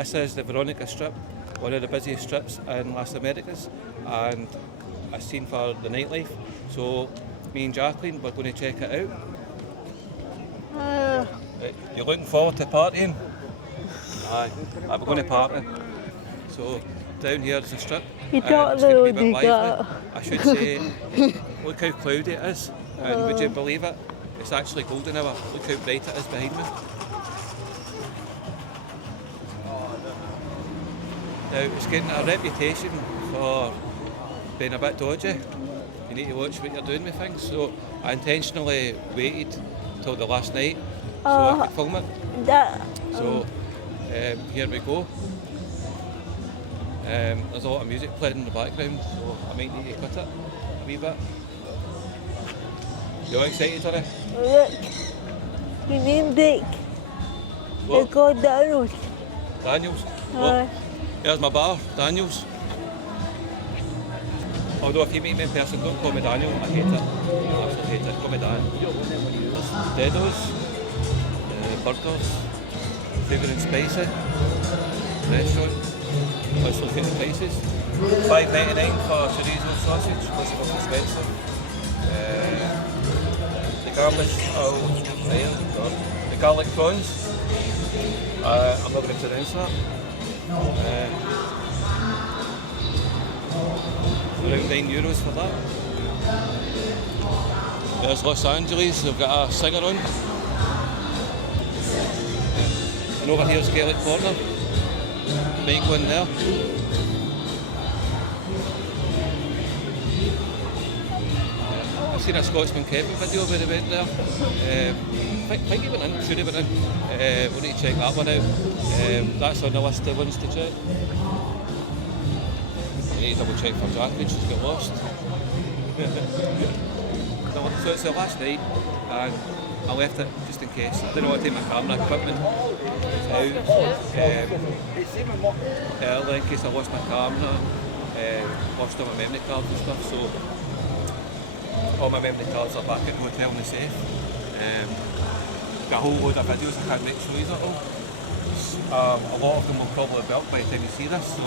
This is the Veronica Strip, one of the busiest strips in Las Americas, and a scene for the nightlife. So me and Jacqueline, we're going to check it out. You're looking forward to partying? Aye, we're going to party. So down here is the strip. You don't it's going to be a really bit lively. I should say, look how cloudy it is, and would you believe it? It's actually golden hour. Look how bright it is behind me. Now, it's getting a reputation for being a bit dodgy. You need to watch what you're doing with things. So I intentionally waited till the last night so I could film it. So here we go. There's a lot of music playing in the background, so I might need to cut it a wee bit. You all excited, Tony? Look, my name Dick. It's called Daniels. Daniels? Well, here's my bar, Daniels. Although if you meet me in person, don't call me Daniel, I hate it. I absolutely hate it, call me Dan. Dedos, burgers, flavoured and spicy, restaurant. Let's look at the prices. $5.99 for chorizo sausage, which was expensive. The garlic, the garlic prawns. I'm not going to pronounce that. Around €9 for that. There's Los Angeles, they've got a singer on. And over here's Gaelic Corner. Might go in there. I've seen a Scotsman Kevin video where he went there. I think he went in, should have went in. We'll need to check that one out. That's on the list of ones to check. I need to double check for Jacqueline, she's got lost. So it's the last night and I left it just in case. I didn't want to take my camera equipment out early in case I lost my camera, lost all my memory cards and stuff. So all my memory cards are back at the hotel in the safe. Got a whole load of videos, I can't wait to show you it all. A lot of them will probably be up by the time you see this, so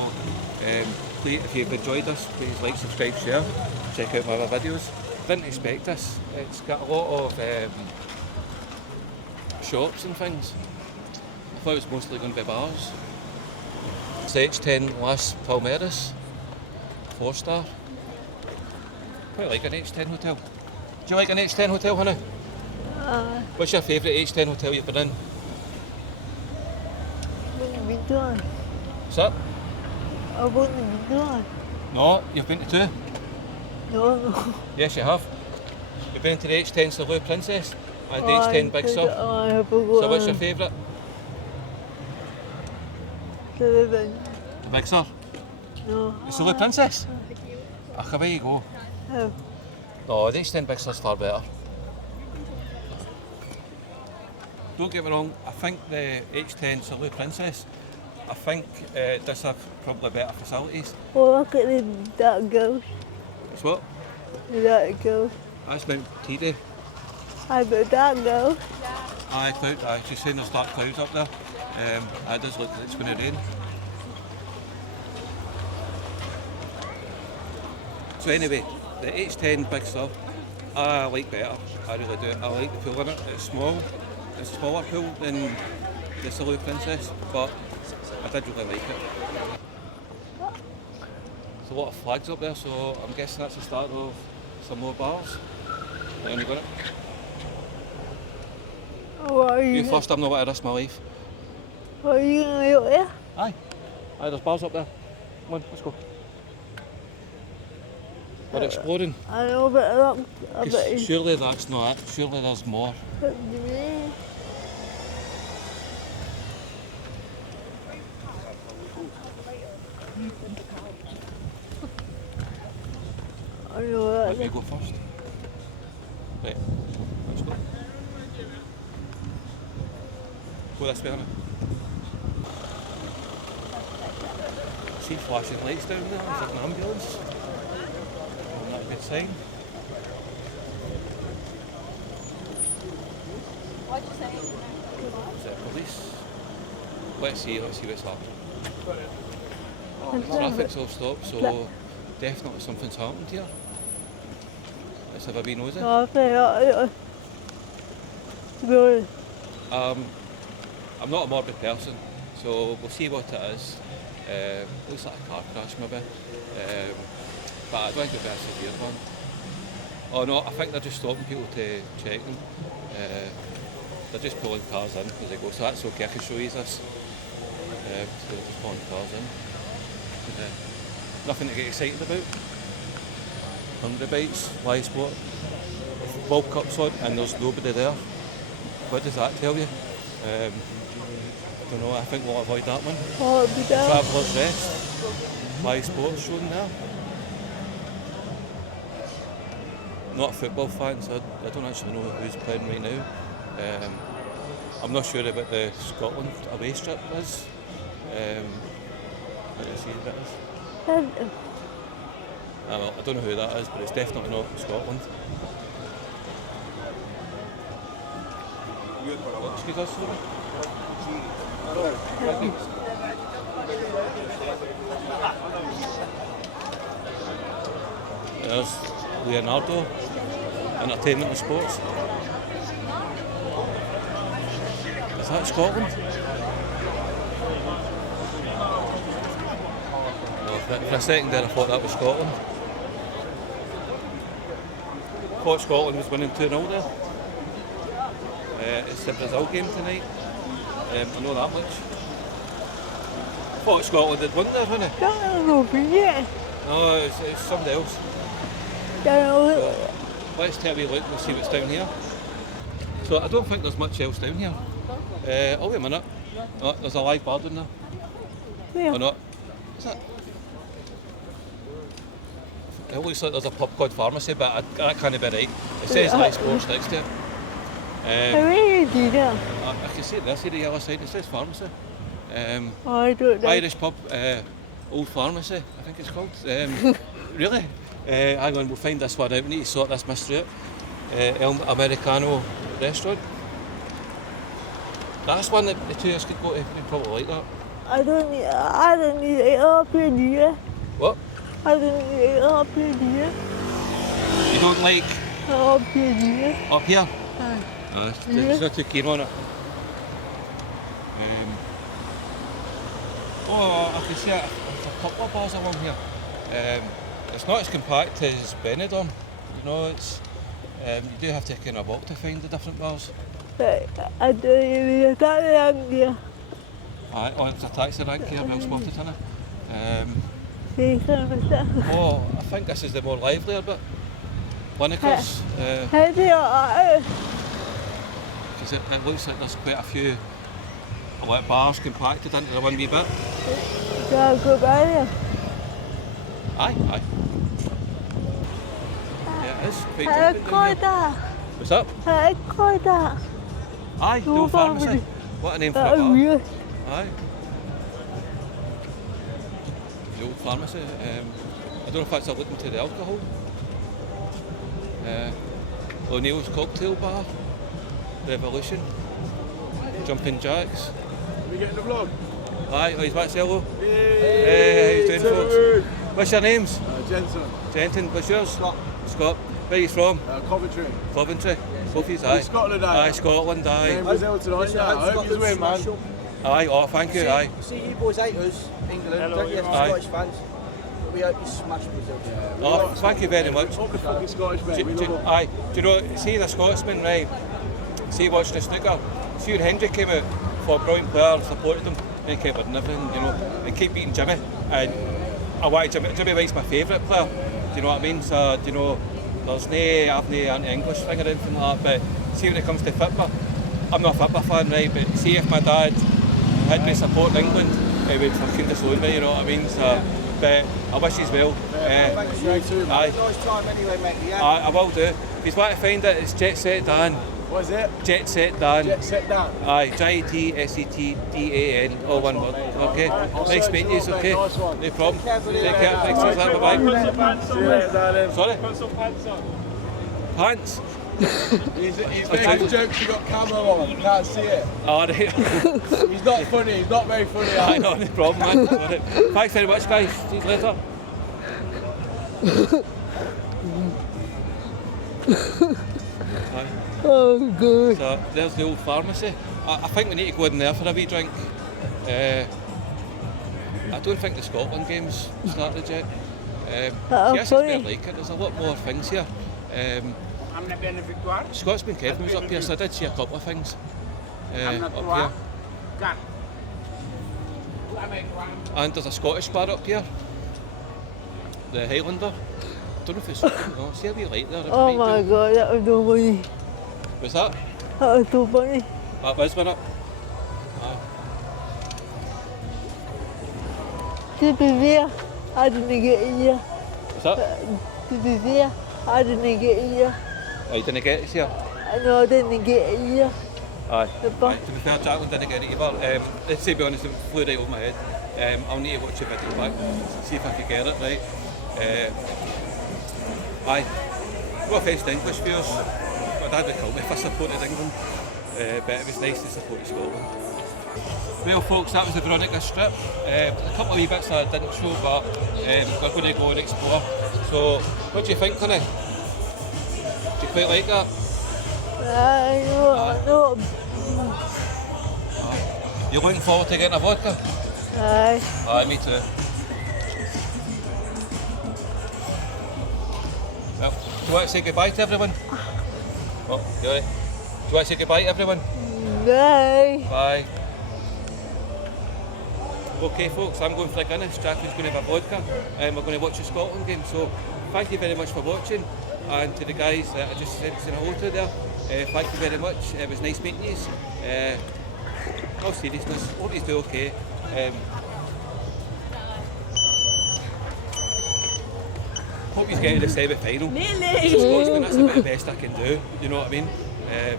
please, if you've enjoyed this, please like, subscribe, share, check out my other videos. Didn't expect this. It's got a lot of shops and things. I thought it was mostly going to be bars. It's the H10 Las Palmeras, 4-star. Quite like an H10 hotel. Do you like an H10 hotel, honey? What's your favourite H10 hotel you've been in? What's that? What's that? I wouldn't be gone. No, you've been to two? No. Yes, you have. You've been to the H10 Saloon Princess and the H10 Big Sur. So what's your favourite? The Big Sur? No. The Saloon Princess? Ach, away you go. Oh. No, the H10 Big Sur's far better. Don't get me wrong, I think the H10 Saloon Princess, I think does have probably better facilities. Well, look at that ghost. It's what? That ghost. That's Mount Teedy. I bet that ghost. Aye, she's saying there's dark clouds up there. It does look like it's going to rain. So anyway, the H10 Big Sur, I like better. I really do. I like the pool in it. It's small. It's a smaller pool than the Saloon Princess, but I did really like it. There's a lot of flags up there, so I'm guessing that's the start of some more bars. There you got it. What are You first, I'm not going to risk my life. What are you going to do up there? Aye, there's bars up there. Come on, let's go. We're exploring. I know, but Surely that's not it. Surely there's more. What do you mean? I know that. Let me go first. Right, let's go. Go this way, Anna. See flashing lights down there. Is it an ambulance? Not a good sign. What'd you say? Is it police? let's see what's happening. Traffic's all stopped, so definitely something's happened here. Let's have a wee nosy. Good. I'm not a morbid person, so we'll see what it is. Looks like a car crash maybe, but I don't think it'll be a severe one. Oh no, I think they're just stopping people to check them. They're just pulling cars in as they go, so that's okay, I can show you this. So they're just pulling cars in. Nothing to get excited about. 100 bites, live sport, World Cup's on and there's nobody there. What does that tell you? I don't know, I think we'll avoid that one. Traveller's Rest, live sports shown there. Not a football fan, so I don't actually know who's playing right now. I'm not sure about the Scotland away strip is. Let me see who that is. Well, I don't know who that is, but it's definitely not Scotland. Excuse us, sorry. There's Leonardo, Entertainment and Sports. Is that Scotland? No, for a second there I thought that was Scotland. I thought Scotland was winning 2-0 there. It's the Brazil game tonight. I know that much. I thought Scotland had won there, wasn't it? No, it's somebody else. So, let's take a wee look and see what's down here. So I don't think there's much else down here. Oh wait a minute. Oh, there's a live bar down there. Where? Or not? Is that? It looks like there's a pub called Pharmacy, but that can't be right. It says live sports next to it. I can see this here, the other side, it says Pharmacy. I don't know. Irish pub, Old Pharmacy, I think it's called. Really? Hang on, we'll find this one out. We need to sort this mystery out. El Americano restaurant. That's one that the two of us could go to. We'd probably like that. I don't need it up here, do you? What? I don't need it up here, do you? You don't like Up here, do you? up here? Aye. No, it's not too keen on it. Oh, I can see a couple of bars along here. It's not as compact as Benidorm. You know, it's you do have to kind of walk to find the different bars. I don't even know that here. Aye, oh, it's a taxi rank here, well spotted, isn't it? Oh, I think this is the more livelier bit. Lineker's. How do you Because it looks like there's quite a few like bars compacted into the one wee bit. go by there? Aye. Yeah, it is quite I different call down here. that. What's up? I call that. Aye, the old pharmacy. What a name for a bar. Weird. Aye. The old pharmacy. I don't know if that's a looking to the alcohol. O'Neill's Cocktail Bar. Revolution. Jumping Jacks. Are we getting the vlog? Aye, he's back to hello. Hey, Hey, how you doing, folks? What's your names? Jensen. Jensen, what's yours? Scott. Scott. Where are you from? Coventry. Coventry. Both of you, aye. Scotland, Aye, Scotland, aye. Name Brazil tonight. I hope you win, man. Aye, oh, thank you, aye. See, you boys hate us, England, don't you, Aye. Scottish fans? We hope you smash Brazil. Oh, thank you very much. What the fucking Scottish men? We love them. Aye, do you know, see the Scotsman, right? See, watch the snooker. See when Hendry came out for a brilliant player and supported him, and he kept winning everything, you know, and keep beating Jimmy. And I wanted Jimmy White's my favourite player, do you know what I mean? So, do you know, there's I've no anti-English thing or anything like that, but see when it comes to football, I'm not a football fan, right, but see if my dad had me support England, he would fucking disown me, you know what I mean? So, but I wish he's well. Thanks, You too, man. Aye, Nice time anyway, mate. Yeah. I will do. If you want to find it, it's Jet Set Dan. What is it? Jet Set Dan. Jet set down. Aye, JETSETDAN, all one word. Okay, nice meeting you, okay? Nice one. No problem. Take care, buddy. Take care, thanks, bye bye. See you later, darling. Sorry? Put some pants on. Pants? He's making jokes, you got camera on, you can't see it. Oh, right. He's not funny, he's not very funny. I know, no problem, man. Sorry. Thanks very much, guys. See you later. Oh, good. So there's the old pharmacy. I think we need to go in there for a wee drink. I don't think the Scotland game's started yet. Yes, it's better like it. There's a lot more things here. Scotsman Kevin was up here, so I did see a couple of things up here. And there's a Scottish bar up here, the Highlander. I don't know if it's no, see a wee light there. Oh my god, that was so funny. Was that? That was so funny. That was, wasn't it? To be fair, I didn't get in here. Was that? To be fair, I didn't get in here. Oh, you didn't get it here? No, I didn't get in here. Aye. The bus. To be fair, Jacqueline didn't get it either. Let's be honest, it flew right over my head. I'll need to watch the video back, see if I can get it right. Aye. No offence to English viewers. My dad would kill me if I supported England. But it was nice to support Scotland. Well folks, that was the Veronica strip. A couple of wee bits that I didn't show, but we're going to go and explore. So, what do you think, Connie? Do you quite like that? No. You're looking forward to getting a vodka? Aye. Aye, me too. Well, do you want to say goodbye to everyone? Oh, you alright? Do you want to say goodbye to everyone? Bye. Bye. Okay folks, I'm going for a Guinness, Jacqueline's going to have a vodka, and we're going to watch the Scotland game, so thank you very much for watching, and to the guys that I just said hello to there, thank you very much, it was nice meeting you. No seriousness, hope you do okay. Hope you get to the semi-final. Scotsman, that's about the best I can do, you know what I mean?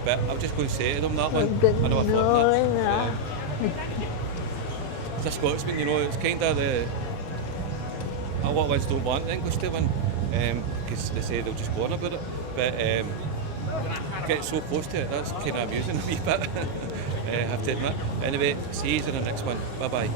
But I'm just going to say to them that one, I know I thought that. As a Scotsman, you know, it's kind of a lot of ones don't want the English to win because they say they'll just go on about it, but get so close to it, that's kind of amusing a wee bit, I have to admit. Anyway, see you in the next one, bye bye.